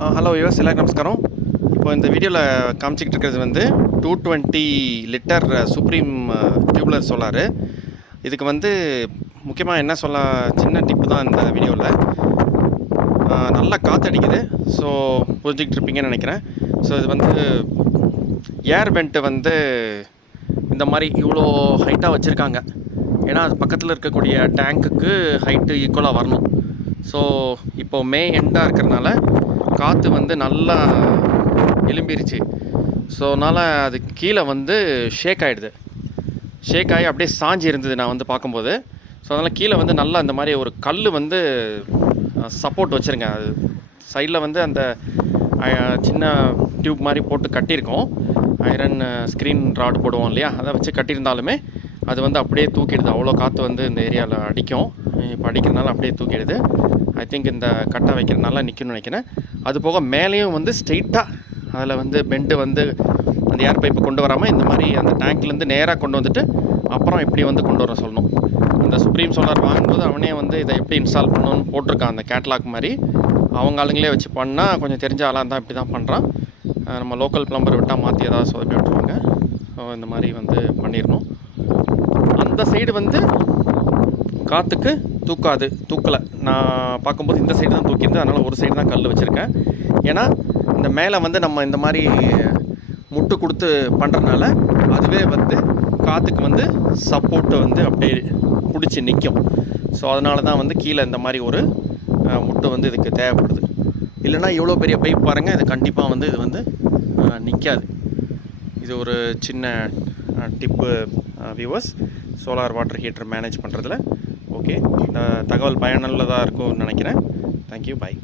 Hello யோஸ் எல்லாருக்கும் நமஸ்காரம். இப்போ இந்த வீடியோவில் காமிச்சிக்கிட்டு இருக்கிறது வந்து two twenty litre supreme tubular solar இதுக்கு வந்து முக்கியமாக என்ன சொல்ல சின்ன டிப்பு தான் இந்த வீடியோவில் நல்லா காற்றடிக்குது ஸோ புரிஞ்சுக்கிட்டு இருப்பீங்கன்னு நினைக்கிறேன். ஸோ இது வந்து ஏர் வெண்ட்டு வந்து இந்த மாதிரி இவ்வளோ ஹைட்டாக வச்சுருக்காங்க. ஏன்னா அது பக்கத்தில் இருக்கக்கூடிய டேங்க்குக்கு ஹைட்டு ஈக்குவலாக வரணும். ஸோ இப்போ மே எண்டாக இருக்கிறனால காற்று வந்து நல்லா எலும்பிருச்சு ஸோ அதனால் அது கீழே வந்து ஷேக் ஆகிடுது ஷேக் ஆகி அப்படியே சாஞ்சி இருந்தது நான் வந்து பார்க்கும்போது. ஸோ அதனால் கீழே வந்து நல்லா அந்த மாதிரி ஒரு கல் வந்து சப்போர்ட் வச்சுருங்க. அது சைடில் வந்து அந்த சின்ன டியூப் மாதிரி போட்டு கட்டியிருக்கோம். ஐரன் ஸ்க்ரீன் ராடு போடுவோம் இல்லையா? அதை வச்சு கட்டியிருந்தாலுமே அது வந்து அப்படியே தூக்கிடுது. அவ்வளோ காற்று வந்து இந்த ஏரியாவில் அடிக்கும். படிக்கிறதுனால அப்படியே தூக்கிடுது. ஐ திங்க் இந்த கட்டை வைக்கிறதுனால நிற்கணும்னு நினைக்கிறேன். அது போக மேலேயும் வந்து ஸ்ட்ரெயிட்டாக அதில் வந்து பெண்டு வந்து அந்த ஏர் பைப்பு கொண்டு வராமல் இந்த மாதிரி அந்த டேங்க்லேருந்து நேராக கொண்டு வந்துட்டு அப்புறம் எப்படி வந்து கொண்டு வர சொல்லணும். அந்த சுப்ரீம் சோலார் வாங்கும்போது அவனே வந்து இதை எப்படி இன்ஸ்டால் பண்ணணும்னு போட்டிருக்கான் அந்த கேட்லாக் மாதிரி. அவங்க ஆளுங்களே வச்சு பண்ணால் கொஞ்சம் தெரிஞ்ச ஆளாக இருந்தால் இப்படி தான் பண்ணுறான் நம்ம லோக்கல் பிளம்பர் விட்டால் மாற்றி ஏதாவது சொதப்பி விட்டுருவாங்க. ஸோ இந்த மாதிரி வந்து பண்ணிடணும். அந்த சைடு வந்து காற்றுக்கு தூக்காது தூக்கலை. நான் பார்க்கும்போது இந்த சைடு தான் தூக்கியிருந்தேன் அதனால் ஒரு சைடு தான் கல் வச்சுருக்கேன். ஏன்னா இந்த மேலே வந்து நம்ம இந்த மாதிரி முட்டு கொடுத்து பண்ணுறதுனால அதுவே வந்து காற்றுக்கு வந்து சப்போர்ட்டு வந்து அப்படியே பிடிச்சி நிற்கும் ஸோ அதனால தான் வந்து கீழே இந்த மாதிரி ஒரு முட்டு வந்து இதுக்கு தேவைப்படுது. இல்லைன்னா இவ்வளோ பெரிய பைப் பாருங்கள் இது கண்டிப்பாக வந்து இது வந்து நிற்காது இது ஒரு சின்ன tip viewers solar water heater manage பண்ணுறதுல ஓகே. இந்த தகவல் பயனுள்ளதாக இருக்கும்னு நினைக்கிறேன். Thank you bye